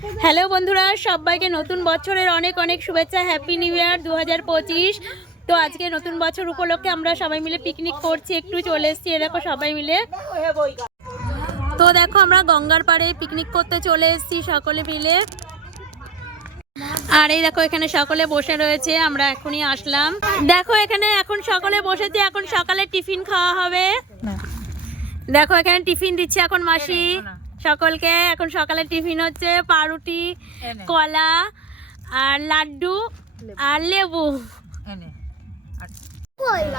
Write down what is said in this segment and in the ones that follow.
Hello বন্ধুরা, সবাইকে নতুন বছরের অনেক অনেক শুভেচ্ছা। Happy new year 2025। তো আজকে নতুন বছর উপলক্ষে আমরা সবাই মিলে পিকনিক করছি, একটু চলে এসেছি দেখো সবাই মিলে। তো দেখো আমরা গঙ্গার পাড়ে পিকনিক করতে চলে এসেছি সকলে মিলে। আর এই দেখো এখানে সকলে বসে রয়েছে, আমরা এখনই আসলাম। দেখো এখানে এখন সকলে বসেছে, এখন সকালে টিফিন খাওয়া হবে। দেখো এখানে টিফিন দিচ্ছে এখন মাসি সকলকে। এখন সকালে টিফিন হচ্ছে পাউরুটি, কলা আর লাড্ডু আর লেবু।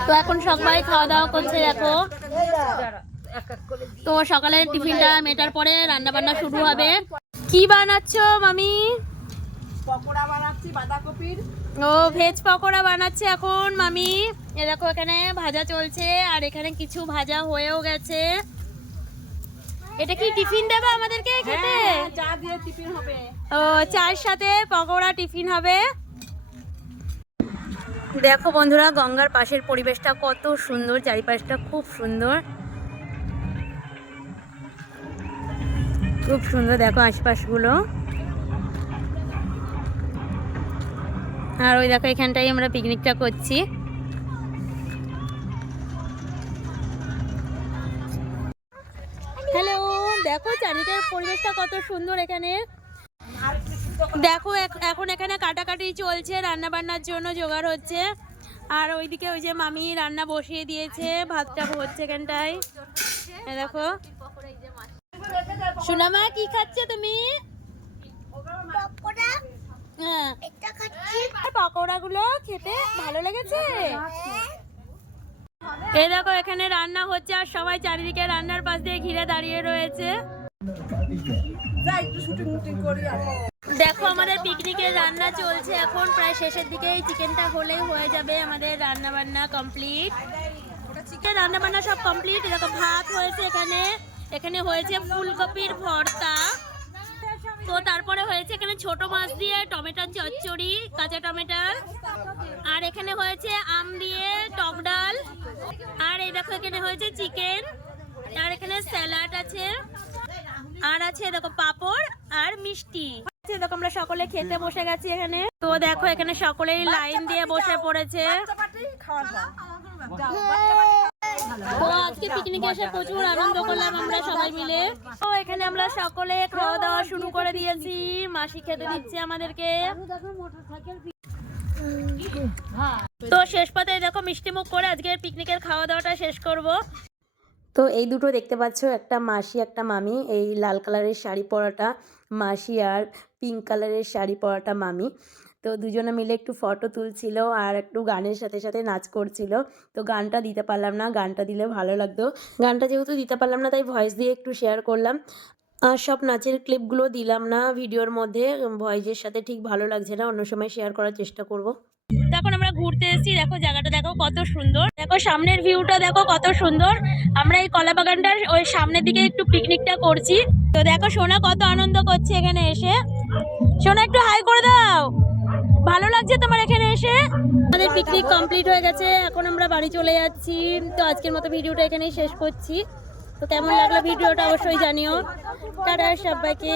তো এখন সবাই খাওয়া দাওয়া করছে দেখো। তো সকালের টিফিনটা মেটার পরে রান্না বান্না শুরু হবে। কি বানাচ্ছো মামি? পকোড়া বানাচ্ছি বাঁধাকপির। ও ভেজ পকোড়া বানাচ্ছে এখন মামি। এ দেখো এখানে ভাজা চলছে আর এখানে কিছু ভাজা হয়েও গেছে। এটা কি টিফিন দেবে আমাদেরকে খেতে? চা দিয়ে টিফিন হবে। ও চায়ের সাথে পকোড়া টিফিন হবে। দেখো বন্ধুরা গঙ্গার পাশের পরিবেশটা কত সুন্দর, চারিপাশটা খুব সুন্দর, খুব সুন্দর। দেখো আশপাশগুলো। আর ওই দেখো এখানটাই আমরা পিকনিকটা করছি। হ্যালো, দেখো চারিদিকের পরিবেশটা কত সুন্দর এখানে। দেখো এখন এখানে কাটাকাটি চলছে, রান্না বান্নার জন্য জোগাড় হচ্ছে। আর ওইদিকে ওই যে মামি রান্না বসিয়ে দিয়েছে, ভাতটা হচ্ছে এখানটায়। দেখো সুনামা কি খাচ্ছে তুমি? হ্যাঁ পকোড়া গুলো খেতে ভালো লেগেছে। এই দেখো এখানে রান্না হচ্ছে আর সবাই চারিদিকে রান্নার পাশ দিয়ে ঘিরে দাঁড়িয়ে রয়েছে। দেখো আমাদের পিকনিকের রান্না চলছে এখন, প্রায় শেষের দিকে। চিকেনটা হলেই হয়ে যাবে আমাদের রান্না বান্না কমপ্লিট। চিকেন রান্না বান্না সব কমপ্লিট। দেখো ভাত হয়েছে এখানে, এখানে হয়েছে ফুলকপির ভর্তা। তো তারপরে হয়েছে এখানে ছোট মাছ দিয়ে টমেটোর চচ্চড়ি, কাঁচা টমেটোর। আর এখানে হয়েছে আম দিয়ে টক ডাল। আর এই দেখো এখানে হয়েছে চিকেন। আর এখানে স্যালাড আছে, আর আছে দেখো পাপড় আর মিষ্টি। দেখো আমরা সকলে খেতে বসে গেছি এখানে। তো দেখো এখানে সকলেই লাইন দিয়ে বসে পড়েছে। তো আজকে পিকনিকে এসে প্রচুর আনন্দ করলাম আমরা সবাই মিলে। তো এখানে আমরা সকলে খাওয়া দাওয়া শুরু করে দিয়েছি, মাসি খেতে দিচ্ছে আমাদেরকে। তো শেষ পাতে দেখো মিষ্টি মুখ করে আজকের পিকনিকের খাওয়া দাওয়াটা শেষ করব। তো এই দুটো দেখতে পাচ্ছ, একটা মাসি একটা মামি। এই লাল কালারের শাড়ি পরাটা মাসি আর পিঙ্ক কালারের শাড়ি পরাটা মামি। তো দুজনে মিলে একটু ফটো তুলছিল আর একটু গানের সাথে সাথে নাচ করছিল। তো গানটা দিতে পারলাম না, গানটা দিলে ভালো লাগতো। গানটা যেহেতু দিতে পারলাম না তাই ভয়েস দিয়ে একটু শেয়ার করলাম। আর সব নাচের ক্লিপগুলো দিলাম না ভিডিওর মধ্যে, ভয়েসের সাথে ঠিক ভালো লাগছে না, অন্য সময় শেয়ার করার চেষ্টা করব। এখন আমরা ঘুরতে এসেছি, দেখো জায়গাটা দেখো কত সুন্দর। দেখো সামনের ভিউটা দেখো কত সুন্দর। আমরা এই কলা বাগানটার ওই সামনের দিকে একটু পিকনিকটা করছি। তো দেখো সোনা কত আনন্দ করছে এখানে এসে। সোনা একটু হাই করে দাও, ভালো লাগছে তোমার এখানে এসে? আমাদের পিকনিক কমপ্লিট হয়ে গেছে, এখন আমরা বাড়ি চলে যাচ্ছি। তো আজকের মতো ভিডিওটা এখানেই শেষ করছি। তো কেমন লাগলো ভিডিওটা অবশ্যই জানিও। টাটা সবাইকে।